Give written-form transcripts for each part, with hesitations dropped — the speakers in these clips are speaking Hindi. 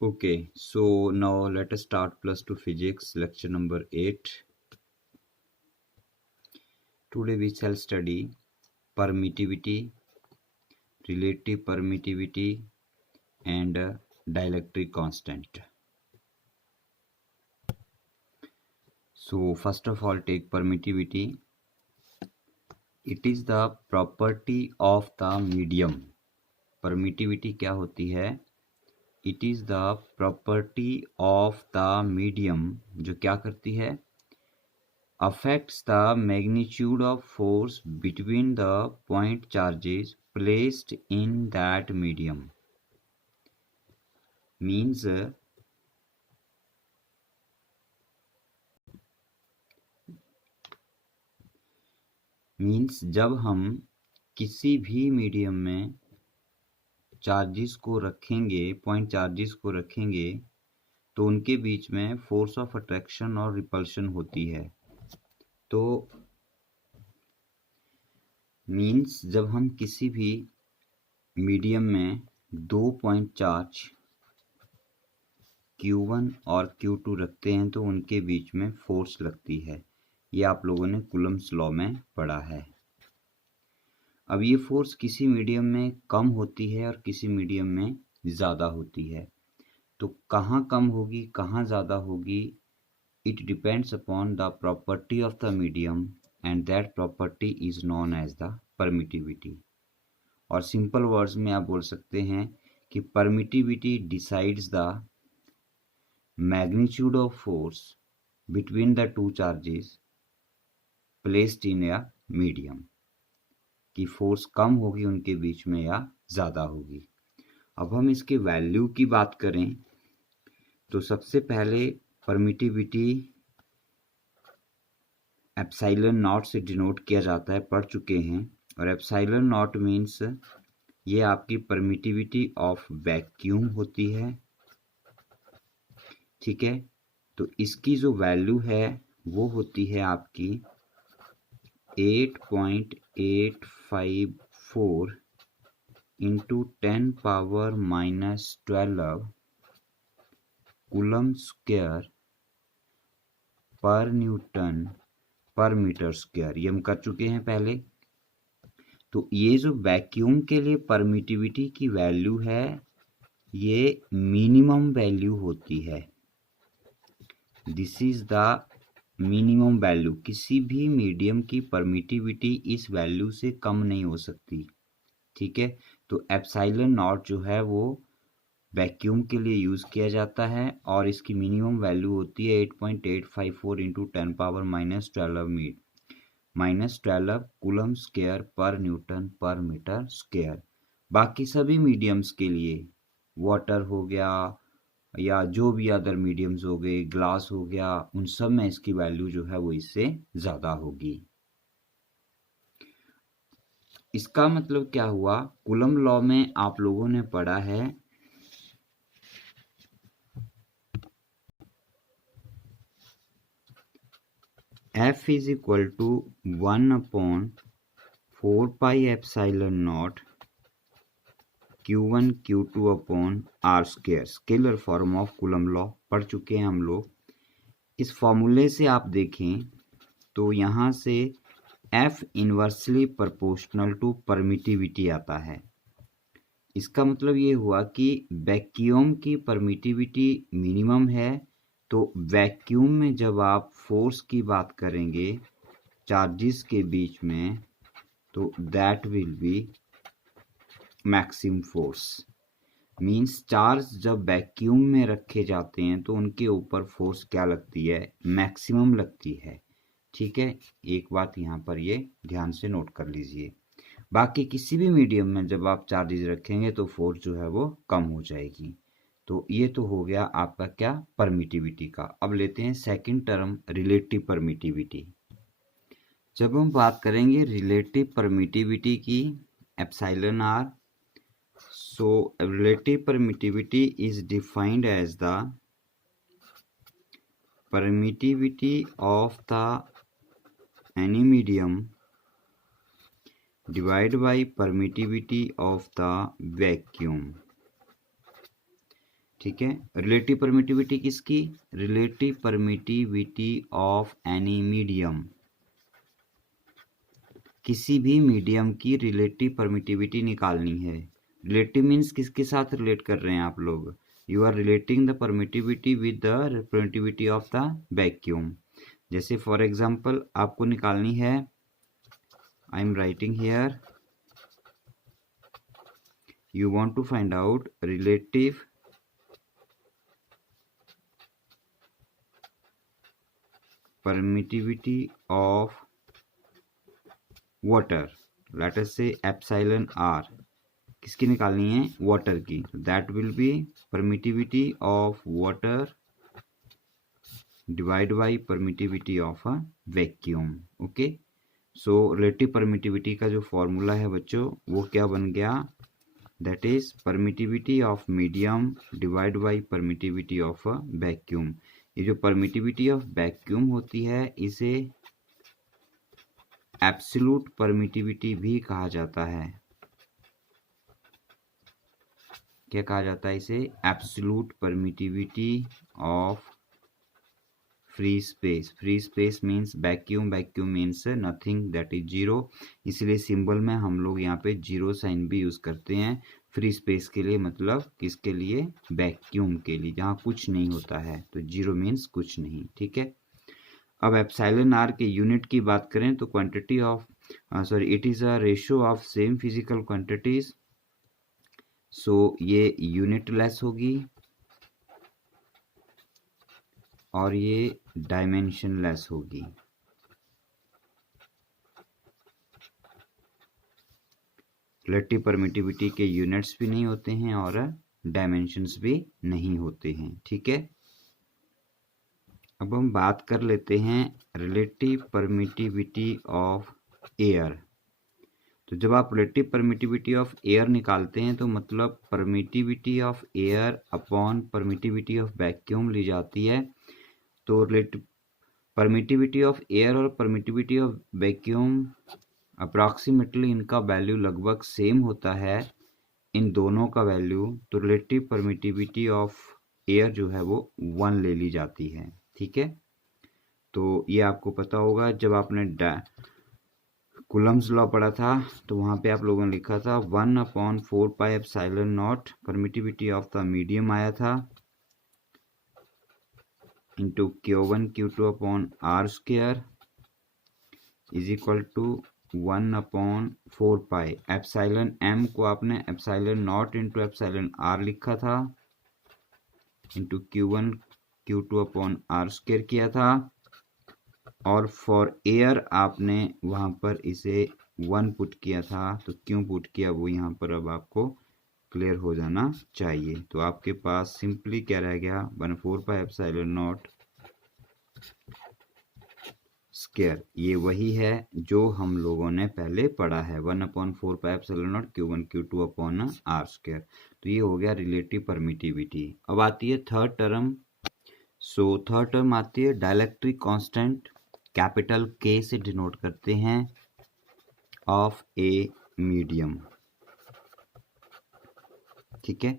Okay, so now let us start plus 2 physics lecture number 8. Today we shall study permittivity, relative permittivity and dielectric constant. So first of all take permittivity. It is the property of the medium. Permittivity क्या होती है? It is the property of the medium जो क्या करती है? Affects the magnitude of force between the point charges placed in that medium. Means जब हम किसी भी मीडियम में चार्जेस को रखेंगे, पॉइंट चार्जेस को रखेंगे, तो उनके बीच में फोर्स ऑफ अट्रैक्शन और रिपल्शन होती है। तो मीन्स जब हम किसी भी मीडियम में दो पॉइंट चार्ज Q1 और Q2 रखते हैं तो उनके बीच में फोर्स लगती है। ये आप लोगों ने कूलम्ब्स लॉ में पढ़ा है। अब ये फोर्स किसी मीडियम में कम होती है और किसी मीडियम में ज़्यादा होती है। तो कहाँ कम होगी, कहाँ ज़्यादा होगी, it depends upon the property of the medium and that property is known as the permittivity. और सिंपल वर्ड्स में आप बोल सकते हैं कि permittivity decides the magnitude of force between the two charges placed in a medium, कि फोर्स कम होगी उनके बीच में या ज़्यादा होगी। अब हम इसके वैल्यू की बात करें तो सबसे पहले परमिटिविटी एप्सिलॉन नॉट से डिनोट किया जाता है, पढ़ चुके हैं। और एप्सिलॉन नॉट मीन्स ये आपकी परमिटिविटी ऑफ वैक्यूम होती है, ठीक है। तो इसकी जो वैल्यू है वो होती है आपकी 8.854 इंटू 10⁻⁻12 कूलम स्क्वायर पर न्यूटन पर मीटर स्क्वायर। ये हम कर चुके हैं पहले। तो ये जो वैक्यूम के लिए परमिटिविटी की वैल्यू है ये मिनिमम वैल्यू होती है। This is the minimum value. किसी भी मीडियम की परमिटिविटी इस वैल्यू से कम नहीं हो सकती, ठीक है। तो एप्सिलॉन नॉट जो है वो वैक्यूम के लिए यूज किया जाता है और इसकी मिनिमम वैल्यू होती है 8.854 इंटू 10⁻⁻12 कूलम स्क्वायर पर न्यूटन पर मीटर स्क्वायर। बाकी सभी मीडियम्स के लिए, वाटर हो गया या जो भी अदर मीडियम्स हो गए, ग्लास हो गया, उन सब में इसकी वैल्यू जो है वो इससे ज़्यादा होगी। इसका मतलब क्या हुआ? कूलम लॉ में आप लोगों ने पढ़ा है F is equal to 1/4πε0 Q1 Q2 upon R square, scalar form of Coulomb law पढ़ चुके हैं हम लोग। इस फॉर्मूले से आप देखें तो यहाँ से F inversely proportional to permittivity आता है। इसका मतलब ये हुआ कि वैक्यूम की परमिटिविटी मिनिमम है, तो वैक्यूम में जब आप फोर्स की बात करेंगे चार्जेस के बीच में तो that will be maximum force. Means charge जब वैक्यूम में रखे जाते हैं तो उनके ऊपर फोर्स क्या लगती है? मैक्सिमम लगती है, ठीक है। एक बात यहाँ पर ये ध्यान से नोट कर लीजिए। बाकी किसी भी मीडियम में जब आप चार्जेस रखेंगे तो फोर्स जो है वो कम हो जाएगी। तो ये तो हो गया आपका क्या? परमिटिविटी का। अब लेते हैं सेकंड टर्म रिलेटिव परमिटिविटी। जब हम बात करेंगे रिलेटिव परमिटिविटी की, epsilon R, so relative permittivity is defined as the permittivity of the any medium divided by permittivity of the vacuum। ठीक है। रिलेटिव परमिटिविटी किसकी? Relative permittivity of any medium, किसी भी मीडियम की रिलेटिव परमिटिविटी निकालनी है। रिलेटिव मीन्स किसके साथ रिलेट कर रहे हैं आप लोग? You are relating the permittivity with the permittivity of the vacuum. जैसे फॉर एग्जांपल आपको निकालनी है, I am writing here, you want to find out relative permittivity of water, let us say epsilon r, किसकी निकालनी है? वाटर की। That will be permittivity of water divide by permittivity of a vacuum. Okay, so relative permittivity का जो फॉर्मूला है बच्चों वो क्या बन गया? That is permittivity of medium divide by permittivity of a vacuum. ये जो परमिटिविटी ऑफ वैक्यूम होती है इसे एब्सोल्यूट परमिटिविटी भी कहा जाता है। क्या कहा जाता है इसे? Absolute permittivity of free space. Free space means vacuum, vacuum means nothing, that is zero, इसलिए सिंबल में हम लोग यहाँ पे जीरो साइन भी यूज करते हैं फ्री स्पेस के लिए, मतलब किसके लिए? वैक्यूम के लिए, जहाँ कुछ नहीं होता है, तो जीरो मीन्स कुछ नहीं। ठीक है। अब एप्सिलॉन आर के यूनिट की बात करें तो quantity of it is a ratio of same physical quantities, so ये यूनिट लेस होगी और ये डायमेंशन लेस होगी। रिलेटिव परमिटिविटी के यूनिट्स भी नहीं होते हैं और डायमेंशंस भी नहीं होते हैं। ठीक है। अब हम बात कर लेते हैं रिलेटिव परमिटिविटी ऑफ एयर। तो जब आप रिलेटिव परमिटिविटी ऑफ एयर निकालते हैं तो मतलब permittivity of air upon permittivity of vacuum ली जाती है। तो रिलेटिव परमिटिविटी ऑफ एयर और परमिटिविटी ऑफ वैक्यूम अप्रॉक्सीमेटली इनका वैल्यू लगभग सेम होता है, इन दोनों का वैल्यू। तो रिलेटिव परमिटिविटी ऑफ एयर जो है वो 1 ले ली जाती है। ठीक है। तो ये आपको पता होगा, जब आपने कूलम्स लॉ पढ़ा था तो वहाँ पे आप लोगों ने लिखा था 1/4 pi epsilon naught permittivity of the medium आया था into Q1 Q2 upon R square is equal to 1/4 pi. Epsilon M को आपने epsilon naught into epsilon R लिखा था into Q1 Q2 upon R square किया था, और फॉर एयर आपने वहाँ पर इसे 1 पुट किया था। तो क्यों पुट किया वो यहाँ पर अब आपको क्लियर हो जाना चाहिए। तो आपके पास सिंपली क्या रह गया? 1/4 पाई एप्सिलॉन नॉट स्क्वायर, ये वही है जो हम लोगों ने पहले पढ़ा है, 1/4 pi epsilon naught Q1 Q2 upon R square. तो ये हो गया रिलेटिव परमिटिविटी। अब आती है third term. So third term आती है डाइलेक्ट्रिक कांस्टेंट, कैपिटल K से डिनोट करते हैं, ऑफ ए मीडियम। ठीक है।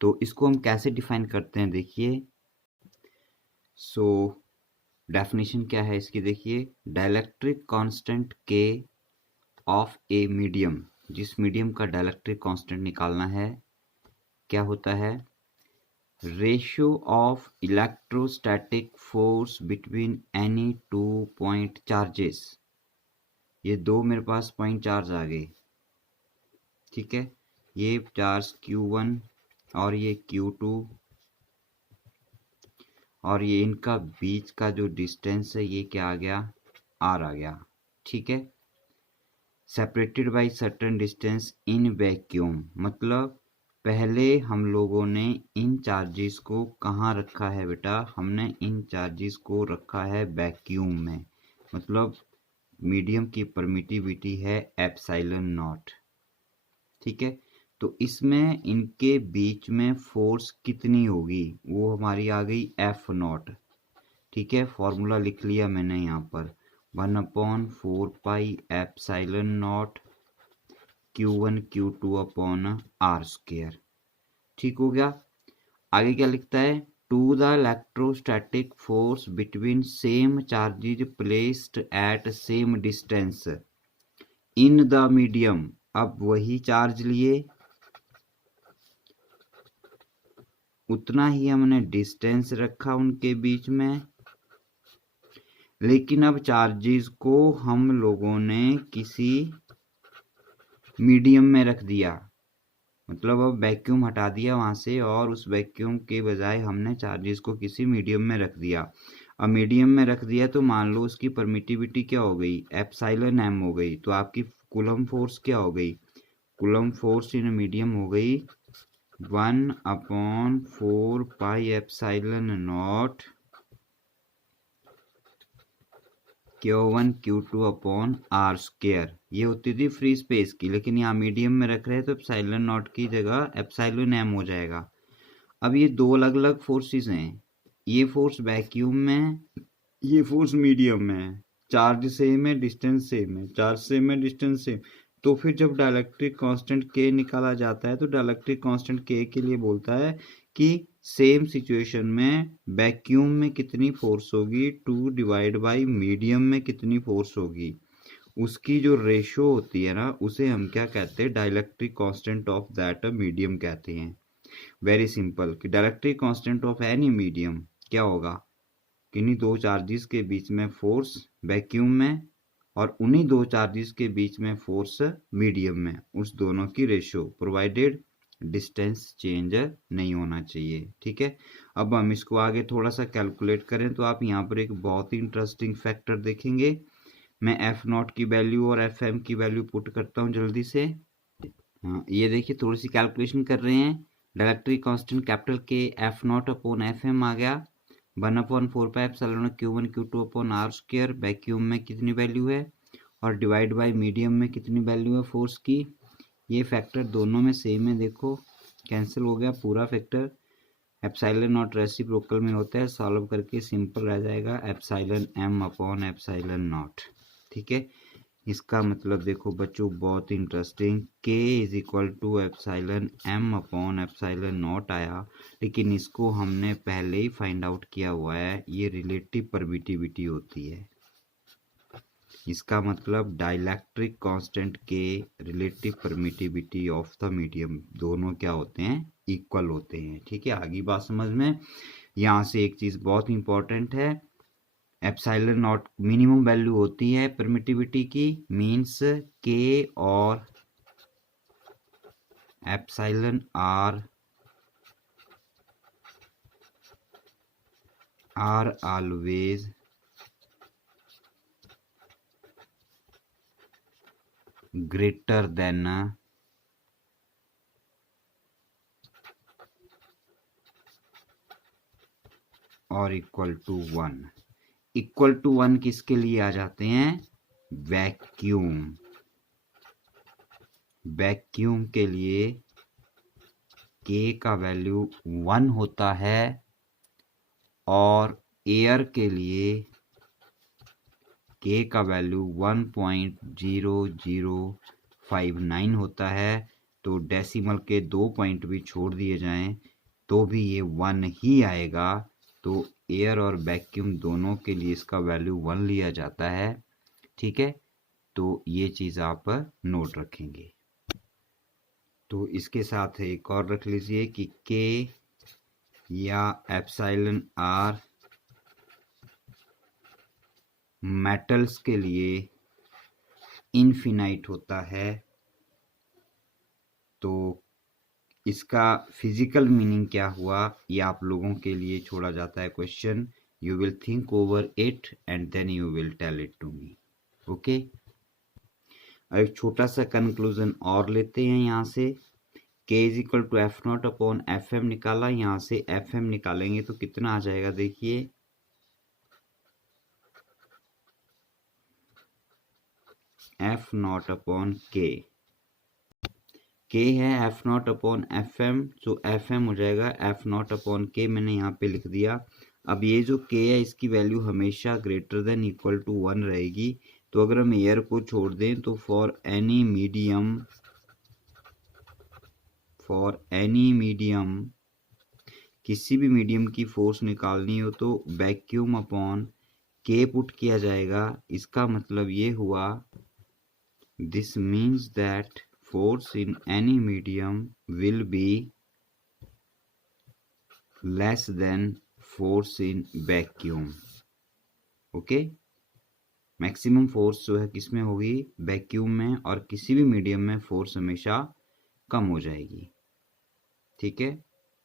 तो इसको हम कैसे डिफाइन करते हैं देखिए। सो डेफिनेशन क्या है इसकी देखिए, dielectric constant K of a medium, जिस मीडियम का डाइलेक्ट्रिक कांस्टेंट निकालना है, क्या होता है? Ratio of electrostatic force between any 2 point charges. ये दो मेरे पास पॉइंट चार्ज आ गए। ठीक है। ये चार्ज Q1 और ये Q2, और ये इनका बीच का जो डिस्टेंस है ये क्या आ गया? R आ गया। ठीक है। Separated by certain distance in vacuum, मतलब पहले हम लोगों ने इन चार्जेस को कहाँ रखा है बेटा? हमने इन चार्जेस को रखा है वैक्यूम में, मतलब मीडियम की परमिटिविटी है एप्सिलॉन नॉट। ठीक है। तो इसमें इनके बीच में फोर्स कितनी होगी? वो हमारी आ गई F0। ठीक है। फॉर्मूला लिख लिया मैंने यहाँ पर, 1/4 pi epsilon naught Q1 Q2 upon R square. ठीक हो गया। आगे क्या लिखता है, to the electrostatic force between same charges placed at same distance in the medium. अब वही चार्ज लिए, उतना ही हमने डिस्टेंस रखा उनके बीच में, लेकिन अब चार्जेस को हम लोगों ने किसी मीडियम में रख दिया। मतलब अब वैक्यूम हटा दिया वहां से और उस वैक्यूम के बजाय हमने चार्जेस को किसी मीडियम में रख दिया। अब मीडियम में रख दिया तो मान लो उसकी परमिटिविटी क्या हो गई, एप्सिलॉन एम हो गई। तो आपकी कूलम फोर्स क्या हो गई, कूलम फोर्स इन मीडियम हो गई 1/4 pi epsilon naught Q1 Q2 upon R square. ये होती थी फ्री स्पेस की, लेकिन यहाँ मीडियम में रख रहे हैं तो एप्सिलॉन नॉट की जगह एप्सिलॉन एम हो जाएगा। अब ये दो अलग अलग फोर्सेस हैं, ये फोर्स वैक्यूम में, ये फोर्स मीडियम में है। चार्ज सेम है, डिस्टेंस सेम है, चार्ज सेम है, डिस्टेंस सेम। तो फिर जब डाइलेक्ट्रिक कांस्टेंट K निकाला जाता है तो डाइलेक्ट्रिक कांस्टेंट K के लिए बोलता है कि सेम सिचुएशन में वैक्यूम में कितनी फोर्स होगी 2 डिवाइड बाई मीडियम में कितनी फोर्स होगी, उसकी जो रेशो होती है ना, उसे हम क्या कहते हैं, dielectric constant of that medium कहते हैं। वेरी सिंपल कि dielectric constant of any medium क्या होगा, किन्हीं दो चार्जेस के बीच में फोर्स वैक्यूम में और उन्हीं दो चार्जेस के बीच में फोर्स मीडियम में, उस दोनों की रेशियो प्रोवाइडेड डिस्टेंस चेंज नहीं होना चाहिए। ठीक है, अब हम इसको आगे थोड़ा सा कैलकुलेट करें तो आप यहाँ पर एक बहुत ही इंटरेस्टिंग फैक्टर देखेंगे। मैं एफ नॉट की वैल्यू और एफ एम की वैल्यू पुट करता हूँ जल्दी से। हाँ, ये देखिए थोड़ी सी कैलकुलेशन कर रहे हैं। Directory constant capital K F naught upon F M आ गया 1/4 pi epsilon Q1 Q2 upon R square. Vacuum में कितनी वैल्यू है और डिवाइड बाय मीडियम में कितनी वैल्यू है फोर्स की। ये फैक्टर दोनों में सेम है, देखो कैंसिल हो गया पूरा फैक्टर। एप्सिलॉन नॉट रेसिप्रोकल में होता है, सॉल्व करके सिंपल रह जाएगा epsilon M upon epsilon naught. ठीक है, इसका मतलब देखो बच्चों बहुत interesting, K is equal to epsilon M upon epsilon naught आया, लेकिन इसको हमने पहले ही फाइंड आउट किया हुआ है, ये रिलेटिव परमिटिविटी होती है। इसका मतलब डाइलेक्ट्रिक कांस्टेंट के relative permittivity of the medium दोनों क्या होते हैं, इक्वल होते हैं। ठीक है, आगे बात समझ में। यहाँ से एक चीज बहुत इंपॉर्टेंट है, एप्सिलॉन नॉट मिनिमम वैल्यू होती है परमिटिविटी की, मींस K और epsilon R always greater than और इक्वल टू 1। इक्वल टू 1 किसके लिए आ जाते हैं, वैक्यूम। वैक्यूम के लिए K का वैल्यू 1 होता है और एयर के लिए K का वैल्यू 1.0059 होता है। तो डेसिमल के 2 पॉइंट भी छोड़ दिए जाएं तो भी ये 1 ही आएगा। तो एयर और वैक्यूम दोनों के लिए इसका वैल्यू 1 लिया जाता है। ठीक है, तो ये चीज़ आप नोट रखेंगे। तो इसके साथ एक और रख लीजिए कि K या एप्सिलॉन R मेटल्स के लिए इनफिनाइट होता है। तो इसका फिजिकल मीनिंग क्या हुआ, ये आप लोगों के लिए छोड़ा जाता है question. You will think over it and then you will tell it to me. Okay, एक छोटा सा कंक्लूजन और लेते हैं यहाँ से। K is equal to F naught upon F M निकाला, यहाँ से एफ एम निकालेंगे तो कितना आ जाएगा, देखिए एफ नॉट अपॉन के है F naught upon F M, तो एफ एम हो जाएगा एफ नॉट अपॉन के, मैंने यहाँ पे लिख दिया। अब ये जो के है इसकी वैल्यू हमेशा ग्रेटर देन इक्वल टू 1 रहेगी। तो अगर हम एयर को छोड़ दें तो फॉर एनी मीडियम किसी भी मीडियम की फोर्स निकालनी हो तो वैक्यूम अपॉन के पुट किया जाएगा। इसका मतलब ये हुआ, this means that force in any medium will be less than force in vacuum. Okay, maximum force जो है किसमें होगी, वैक्यूम में, और किसी भी मीडियम में फोर्स हमेशा कम हो जाएगी। ठीक है,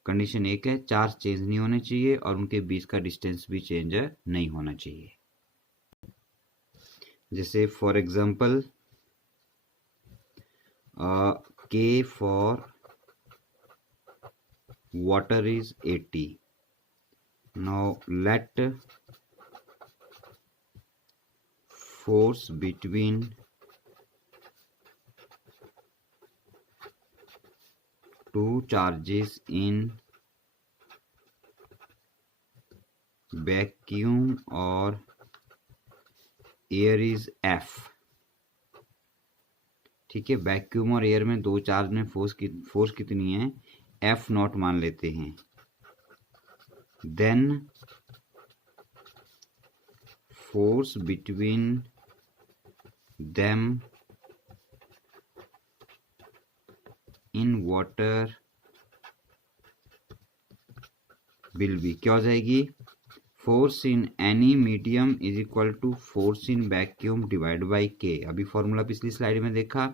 कंडीशन एक है, चार्ज चेंज नहीं होने चाहिए और उनके बीच का डिस्टेंस भी चेंज नहीं होना चाहिए। जैसे फॉर एग्जांपल के for water is 80। Now let force between two charges in vacuum और एयर इज F। ठीक है, वैक्यूम और एयर में दो चार्ज में फोर्स कितनी है, F नॉट मान लेते हैं। Then force between them in water will be, क्या हो जाएगी, force in any medium is equal to force in vacuum divide by K. अभी फॉर्मूला पिछली स्लाइड में देखा,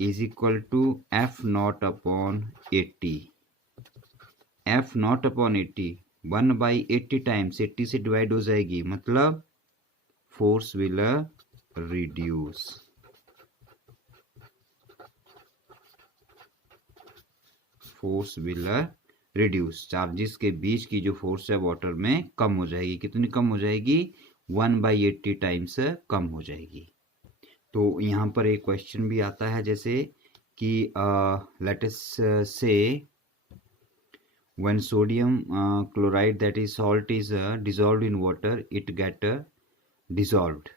is equal to F naught upon 80। F naught upon 80 1/80 times 80 से डिवाइड हो जाएगी, मतलब force will reduce. Force will reduce, charges के बीच की जो फोर्स है वाटर में कम हो जाएगी। कितनी कम हो जाएगी, 1/80 टाइम्स कम हो जाएगी। तो यहाँ पर एक क्वेश्चन भी आता है, जैसे कि लेट अस से when sodium chloride, that is salt, is dissolved in water, it get dissolved,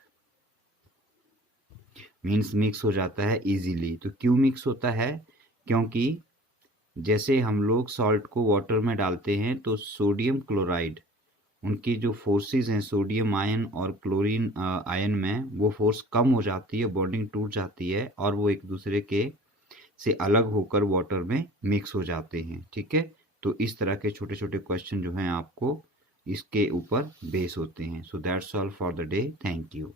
means mix हो जाता है इजीली। तो क्यों मिक्स होता है, क्योंकि जैसे हम लोग सॉल्ट को वाटर में डालते हैं तो सोडियम क्लोराइड, उनकी जो फोर्सेस हैं सोडियम आयन और क्लोरीन आयन में, वो फोर्स कम हो जाती है, बॉन्डिंग टूट जाती है और वो एक दूसरे के से अलग होकर वाटर में मिक्स हो जाते हैं। ठीक है, तो इस तरह के छोटे छोटे क्वेश्चन जो हैं आपको इसके ऊपर बेस होते हैं। So that's all for the day, thank you.